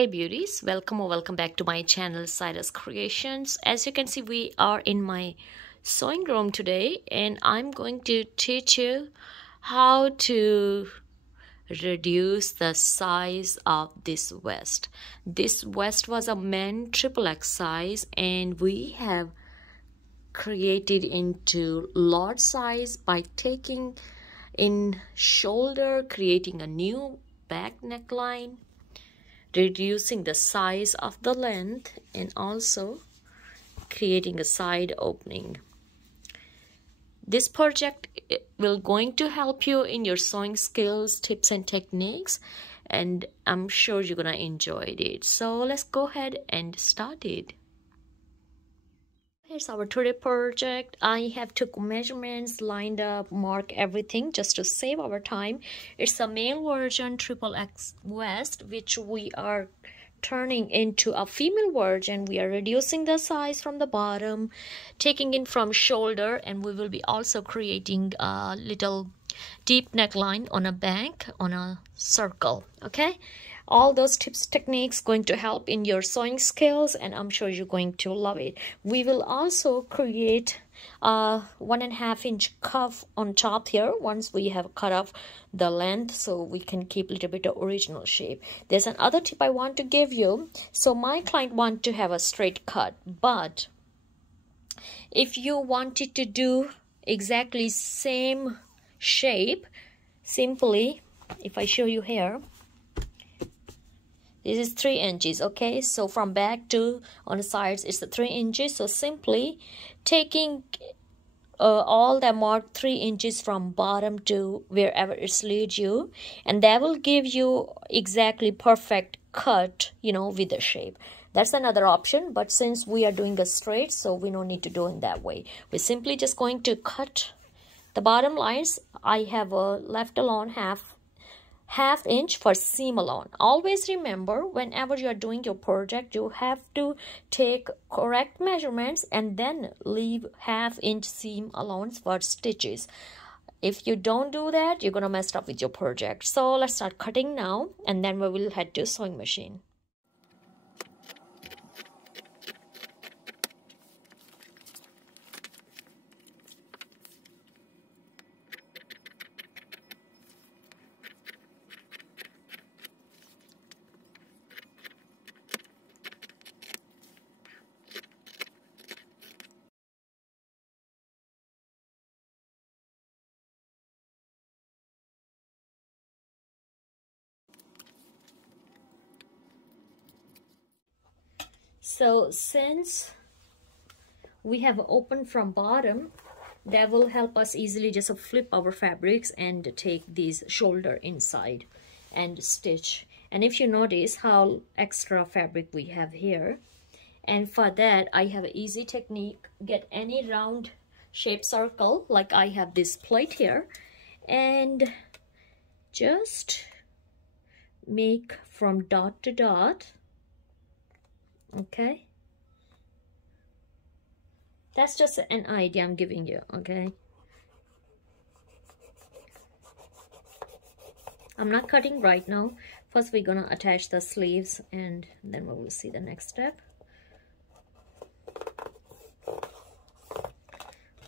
Hey beauties, welcome or welcome back to my channel Cyrus Creations. As you can see, we are in my sewing room today and I'm going to teach you how to reduce the size of this vest. This vest was a men XXX size and we have created into large size by taking in shoulder, creating a new back neckline, reducing the size of the length, and also creating a side opening. This project will going to help you in your sewing skills, tips and techniques, and I'm sure you're gonna enjoy it. So let's go ahead and start it. Here's our 3D project. I have took measurements, lined up, mark everything just to save our time. It's a male version XXX vest, which we are turning into a female version. We are reducing the size from the bottom, taking in from shoulder, and we will be also creating a little deep neckline on a back, on a circle. Okay, all those tips, techniques going to help in your sewing skills, and I'm sure you're going to love it. We will also create a 1.5 inch cuff on top here once we have cut off the length, so we can keep a little bit of original shape. There's another tip I want to give you. So my client want to have a straight cut, but if you wanted to do exactly same shape, simply, if I show you here, this is 3 inches. Okay, so from back to on the sides it's the 3 inches. So simply taking all the mark 3 inches from bottom to wherever it leads you, and that will give you exactly perfect cut, you know, with the shape. That's another option, but since we are doing a straight, so we don't need to do it that way. We're simply just going to cut the bottom lines. I have left alone half inch for seam alone. Always remember, whenever you are doing your project, you have to take correct measurements and then leave half inch seam allowance for stitches. If you don't do that, you're gonna mess up with your project. So let's start cutting now, and then we will head to sewing machine. So since we have opened from bottom, that will help us easily just flip our fabrics and take these shoulder inside and stitch. And if you notice how extra fabric we have here, and for that I have an easy technique. Get any round shaped circle, like I have this plate here, and just make from dot to dot. Okay, that's just an idea I'm giving you. Okay, I'm not cutting right now. First we're gonna attach the sleeves and then we will see the next step.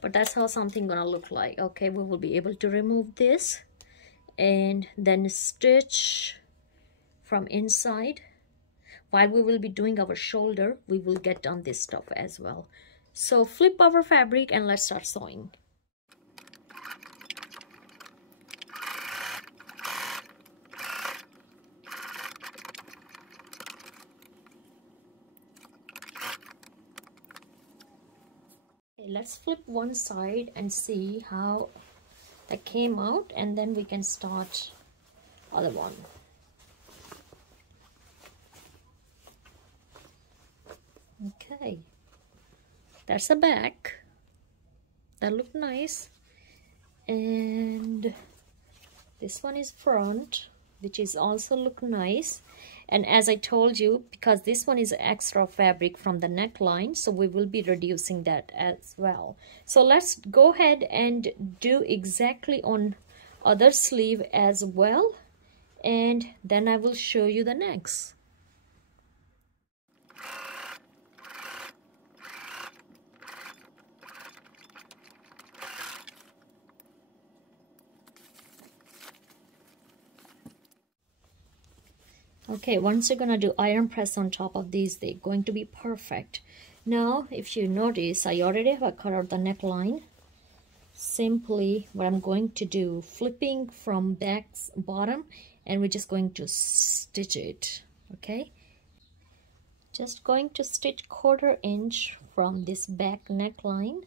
But that's how something gonna look like. Okay, we will be able to remove this and then stitch from inside. While we will be doing our shoulder, we will get done this stuff as well. So flip our fabric and let's start sewing. Okay, let's flip one side and see how that came out, and then we can start other one. Okay, that's the back. That look nice. And this one is front, which is also look nice. And as I told you, because this one is extra fabric from the neckline, so we will be reducing that as well. So let's go ahead and do exactly on other sleeve as well, and then I will show you the next. Okay, once you're gonna do iron press on top of these, they're going to be perfect. Now if you notice, I already have cut out the neckline. Simply what I'm going to do, flipping from back's bottom, and we're just going to stitch it. Okay, just going to stitch 1/4 inch from this back neckline.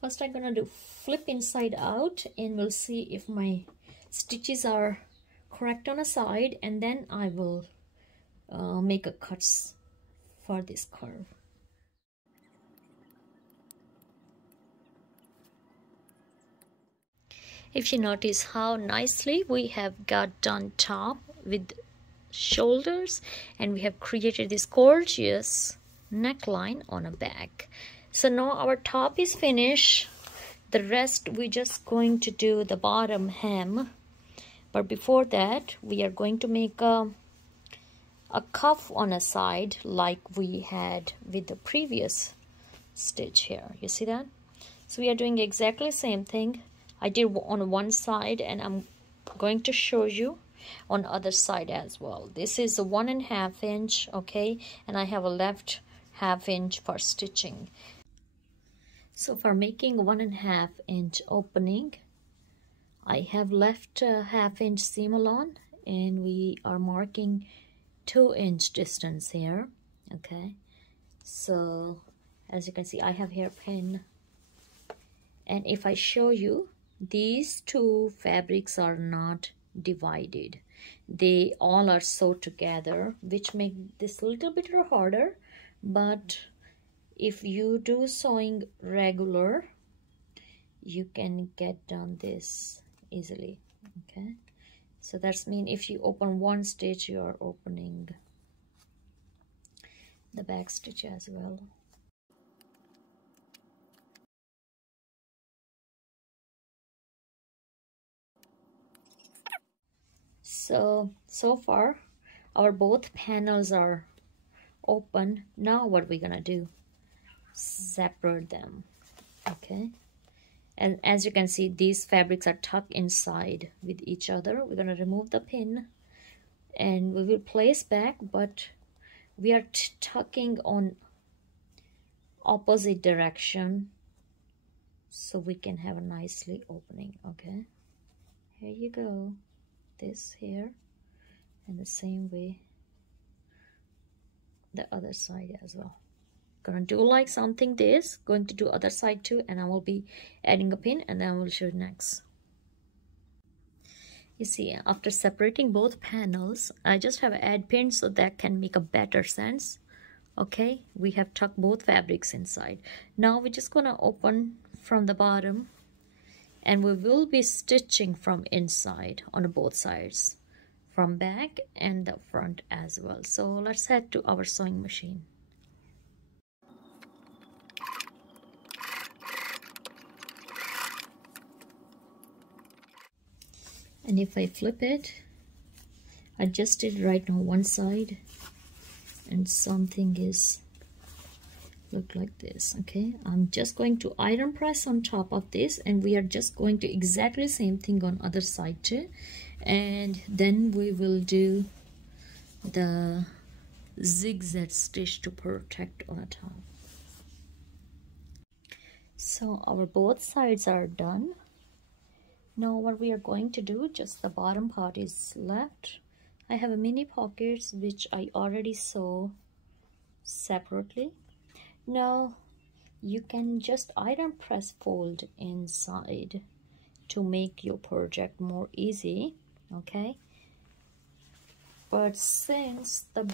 First I'm gonna do flip inside out, and we'll see if my stitches are correct on a side, and then I will make a cuts for this curve. If you notice how nicely we have got done top with shoulders, and we have created this gorgeous neckline on a back. So now our top is finished. The rest we're just going to do the bottom hem, but before that we are going to make a cuff on a side like we had with the previous stitch here. You see that? So we are doing exactly the same thing I did on one side, and I'm going to show you on other side as well. This is a 1.5 inch, okay, and I have a left 1/2 inch for stitching. So for making 1.5 inch opening, I have left a 1/2 inch seam along, and we are marking 2 inch distance here. Okay, so as you can see, I have here pin, and if I show you, these two fabrics are not divided. They all are sewed together, which make this a little bit harder, but if you do sewing regular, you can get done this easily. Okay, so that's mean if you open one stitch, you are opening the back stitch as well. So far our both panels are open. Now what we're gonna do, separate them. Okay, and as you can see, these fabrics are tucked inside with each other. We're gonna remove the pin, and we will place back, but we are tucking on opposite direction so we can have a nicely opening. Okay, here you go, this here, and the same way the other side as well. Gonna do like something this, going to do other side too, and I will be adding a pin, and then I will show you next. You see, after separating both panels, I just have add pin so that can make a better sense. Okay, we have tucked both fabrics inside. Now we're just gonna open from the bottom, and we will be stitching from inside on both sides, from back and the front as well. So let's head to our sewing machine. And if I flip it, adjust it right now one side, and something is look like this. Okay, I'm just going to iron press on top of this, and we are just going to exactly the same thing on other side too, and then we will do the zigzag stitch to protect on the top. So our both sides are done. Now what we are going to do, just the bottom part is left. I have a mini pockets which I already sew separately. Now you can just iron press fold inside to make your project more easy. Okay, but since the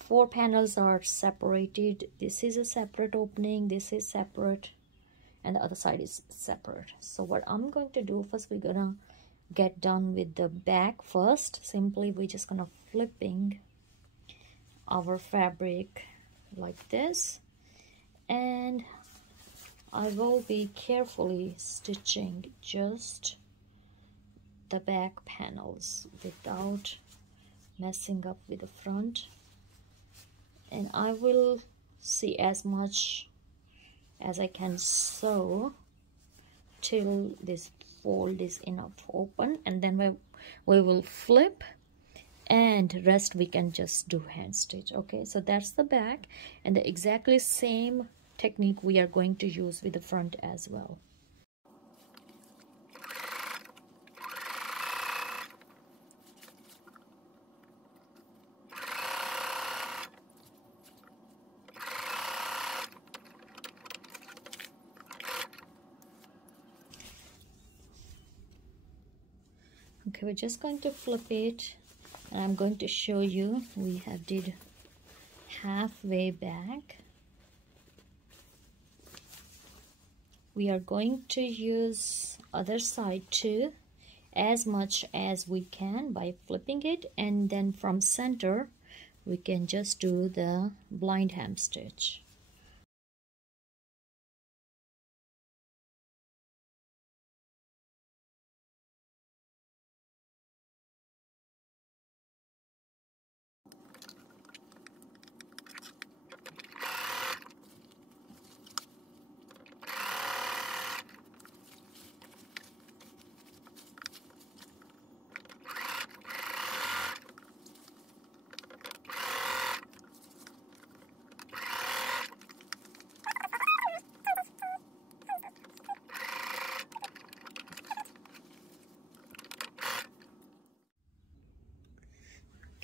4 panels are separated, this is a separate opening, this is separate, and the other side is separate. So what I'm going to do first, we're gonna get done with the back first. Simply we're just gonna flipping our fabric like this, and I will be carefully stitching just the back panels without messing up with the front. And I will see as much as I can sew till this fold is enough open, and then we will flip, and rest we can just do hand stitch. Okay, so that's the back, and the exactly same technique we are going to use with the front as well. Okay, we're just going to flip it, and I'm going to show you. We have did halfway back. We are going to use other side too, as much as we can by flipping it, and then from center we can just do the blind hem stitch.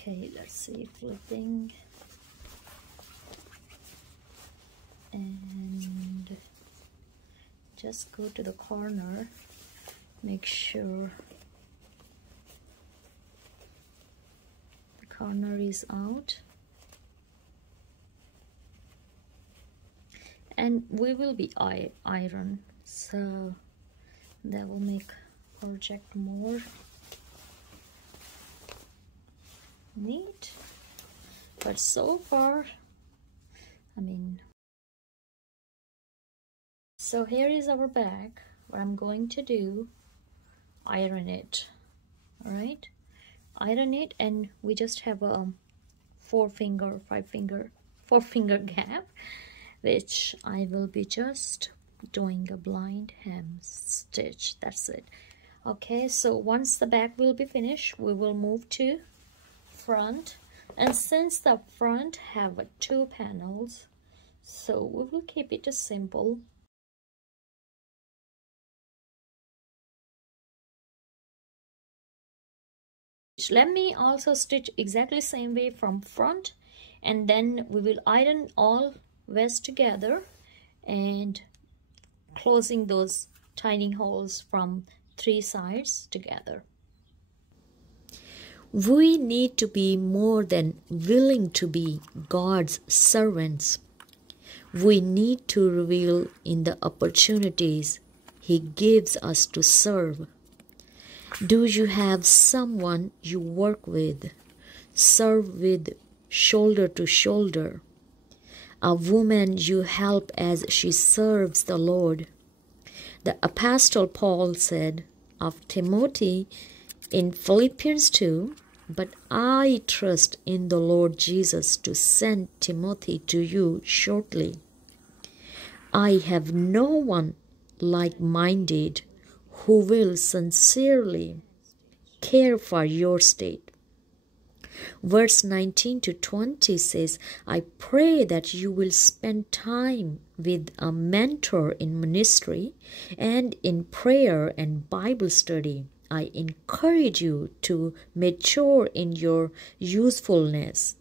Okay, let's see, flipping, and just go to the corner, make sure the corner is out, and we will be iron, so that will make project more neat. But so far, so here is our bag. What I'm going to do, iron it. All right, iron it, and we just have a 4 finger gap, which I will be just doing a blind hem stitch. That's it. Okay, so once the back will be finished, we will move to front, and since the front have 2 panels, so we will keep it simple. Let me also stitch exactly same way from front, and then we will iron all waist together and closing those tiny holes from 3 sides together. We need to be more than willing to be God's servants. We need to reveal in the opportunities He gives us to serve. Do you have someone you work with, serve with shoulder to shoulder? A woman you help as she serves the Lord? The Apostle Paul said of Timothy in Philippians 2, "But I trust in the Lord Jesus to send Timothy to you shortly. I have no one like-minded who will sincerely care for your state." Verse 19 to 20 says, "I pray that you will spend time with a mentor in ministry and in prayer and Bible study. I encourage you to mature in your usefulness."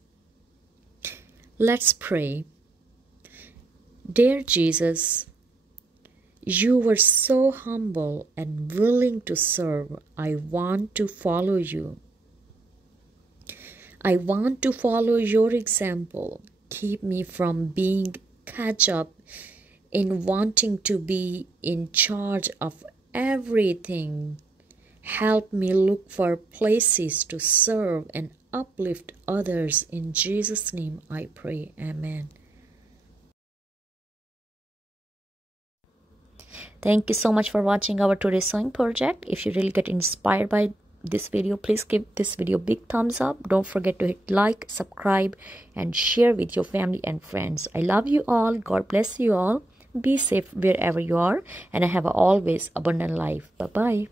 Let's pray. Dear Jesus, you were so humble and willing to serve. I want to follow you. I want to follow your example. Keep me from being caught up in wanting to be in charge of everything. Help me look for places to serve and uplift others. In Jesus' name I pray. Amen. Thank you so much for watching our today's sewing project. If you really get inspired by this video, please give this video a big thumbs up. Don't forget to hit like, subscribe, and share with your family and friends. I love you all. God bless you all. Be safe wherever you are, and I have always abundant life. Bye bye.